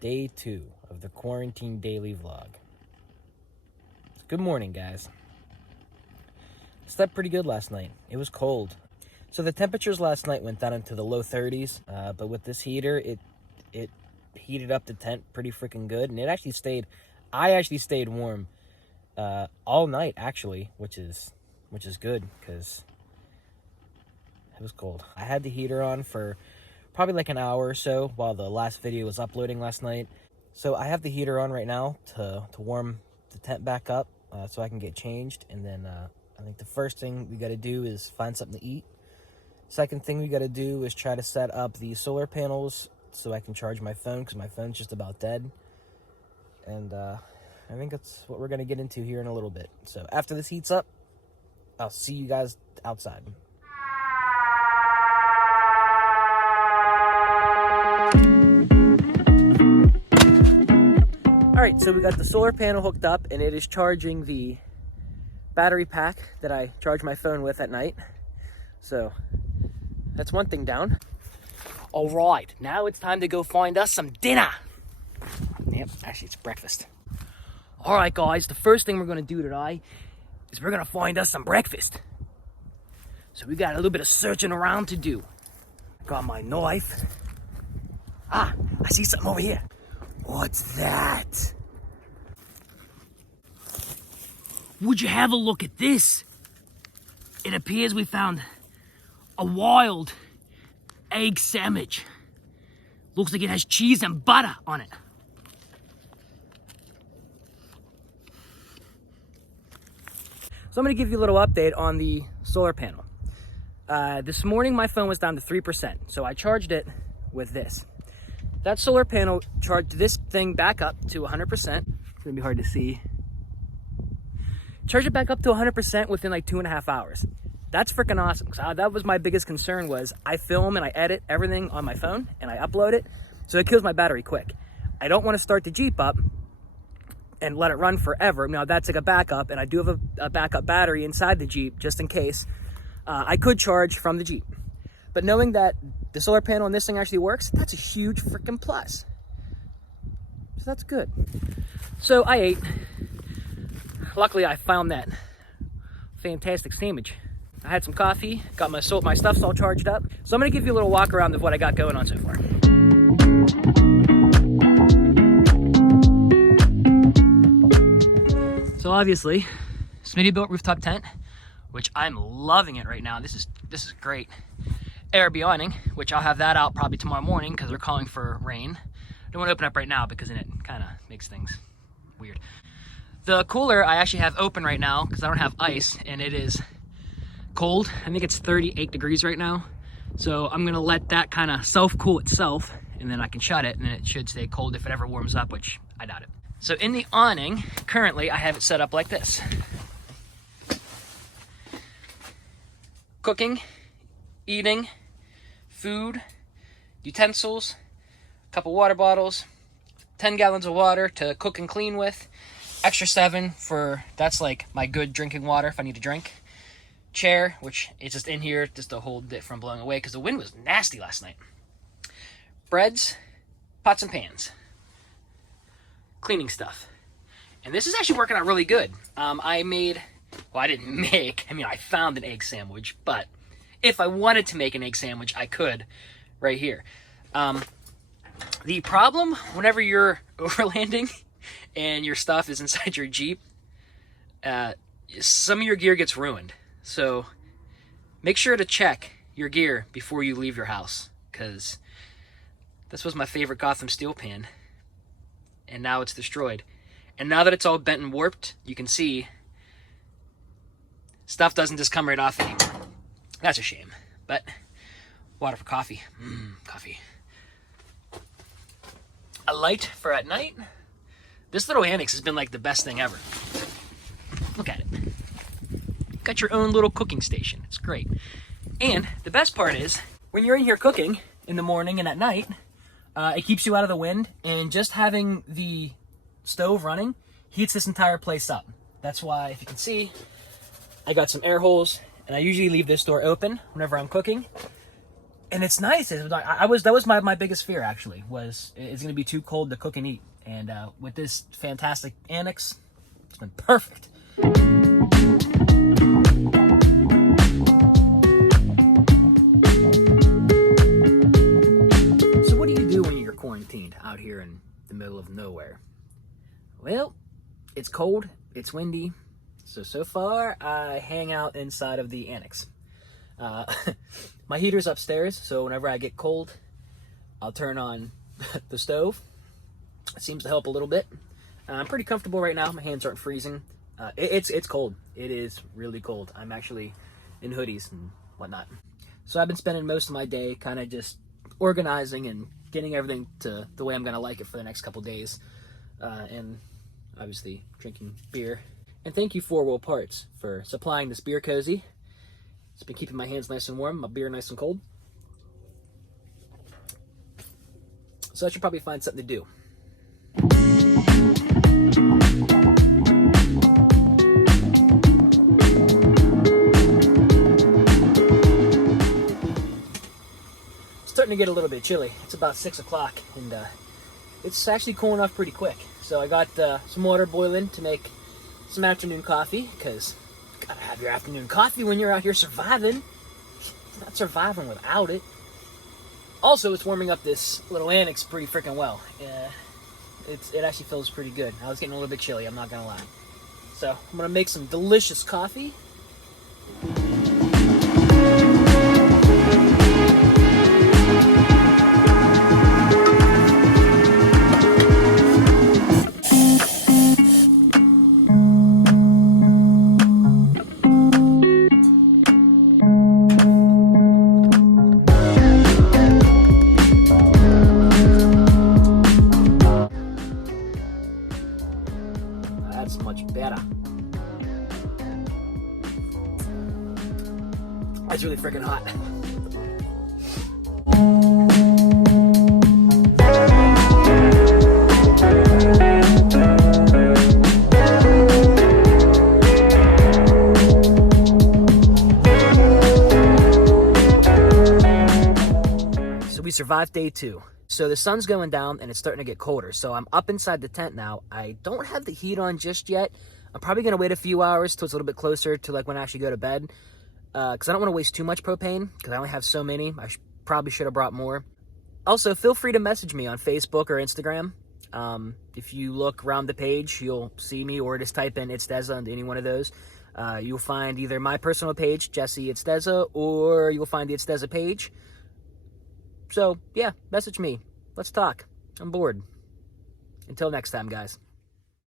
Day 2 of the quarantine daily vlog. Good morning, guys. Slept pretty good last night. It was cold. So the temperatures last night went down into the low 30s, but with this heater, it heated up the tent pretty freaking good, and I actually stayed warm all night, actually, which is good, because it was cold. I had the heater on for probably like an hour or so while the last video was uploading last night. So I have the heater on right now to warm the tent back up so I can get changed. And then I think the first thing we got to do is find something to eat. Second thing we got to do is try to set up the solar panels so I can charge my phone, because my phone's just about dead. And I think that's what we're going to get into here in a little bit. So after this heats up, I'll see you guys outside. Alright, so we got the solar panel hooked up, and it is charging the battery pack that I charge my phone with at night. So that's one thing down. Alright, now it's time to go find us some dinner. Yep, actually it's breakfast. Alright guys, the first thing we're going to do today is we're going to find us some breakfast. So we got a little bit of searching around to do. Got my knife. Ah, I see something over here. What's that? Would you have a look at this? It appears we found a wild egg sandwich. Looks like it has cheese and butter on it. So I'm going to give you a little update on the solar panel. This morning my phone was down to 3%, so I charged it with this. That solar panel charged this thing back up to 100%. It's going to be hard to see. Charged it back up to 100% within like 2.5 hours. That's freaking awesome. So that was my biggest concern, was I film and I edit everything on my phone and I upload it, so it kills my battery quick. I don't want to start the Jeep up and let it run forever. Now that's like a backup, and I do have a backup battery inside the Jeep just in case. I could charge from the Jeep. But knowing that the solar panel on this thing actually works, that's a huge freaking plus. So that's good. So I ate. Luckily, I found that fantastic sandwich. I had some coffee, got my stuff's all charged up. So I'm gonna give you a little walk around of what I got going on so far. So obviously, Smitty built rooftop tent, which I'm loving it right now. This is great. Airbnb awning, which I'll have that out probably tomorrow morning because they're calling for rain. I don't want to open up right now because then it kind of makes things weird. The cooler I actually have open right now because I don't have ice, and it is cold. I think it's 38 degrees right now. So I'm going to let that kind of self-cool itself, and then I can shut it, and then it should stay cold if it ever warms up, which I doubt it. So in the awning, currently I have it set up like this. Cooking, eating, food, utensils, a couple water bottles, 10 gallons of water to cook and clean with, extra 7 for, that's like my good drinking water if I need to drink, chair, which is just in here just to hold it from blowing away because the wind was nasty last night, breads, pots and pans, cleaning stuff. And this is actually working out really good. I found an egg sandwich, but if I wanted to make an egg sandwich, I could right here. The problem whenever you're overlanding and your stuff is inside your Jeep, some of your gear gets ruined. So make sure to check your gear before you leave your house, because this was my favorite Gotham steel pan, and now it's destroyed. And now that it's all bent and warped, you can see stuff doesn't just come right off anymore. That's a shame, but water for coffee. Coffee. A light for at night. This little annex has been like the best thing ever. Look at it. Got your own little cooking station. It's great. And the best part is, when you're in here cooking in the morning and at night, it keeps you out of the wind, and just having the stove running heats this entire place up. That's why, if you can see, I got some air holes, and I usually leave this door open whenever I'm cooking. And it's nice. That was my biggest fear, actually, was it's going to be too cold to cook and eat. And with this fantastic annex, it's been perfect. So what do you do when you're quarantined out here in the middle of nowhere? Well, it's cold, it's windy, so far I hang out inside of the annex. My heater's upstairs, so whenever I get cold, I'll turn on the stove. It seems to help a little bit. I'm pretty comfortable right now. My hands aren't freezing. It's cold. It is really cold. I'm actually in hoodies and whatnot. So I've been spending most of my day kind of just organizing and getting everything to the way I'm going to like it for the next couple days. And obviously drinking beer. And thank you 4 Wheel Parts for supplying this beer cozy. It's been keeping my hands nice and warm, my beer nice and cold. So I should probably find something to do. It's starting to get a little bit chilly. It's about 6 o'clock, and it's actually cooling off pretty quick. So I got some water boiling to make some afternoon coffee, because you gotta have your afternoon coffee when you're out here surviving. It's not surviving without it. Also, it's warming up this little annex pretty freaking well. It actually feels pretty good. I was getting a little bit chilly, I'm not gonna lie. So I'm gonna make some delicious coffee. That's much better. It's really freaking hot. So we survived day 2. So the sun's going down and it's starting to get colder. So I'm up inside the tent now. I don't have the heat on just yet. I'm probably going to wait a few hours till it's a little bit closer to like when I actually go to bed. Because I don't want to waste too much propane because I only have so many. I probably should have brought more. Also, feel free to message me on Facebook or Instagram. If you look around the page, you'll see me, or just type in itsDeza into any one of those. You'll find either my personal page, Jesse itsDeza, or you'll find the itsDeza page. So, yeah, message me. Let's talk. I'm bored. Until next time, guys.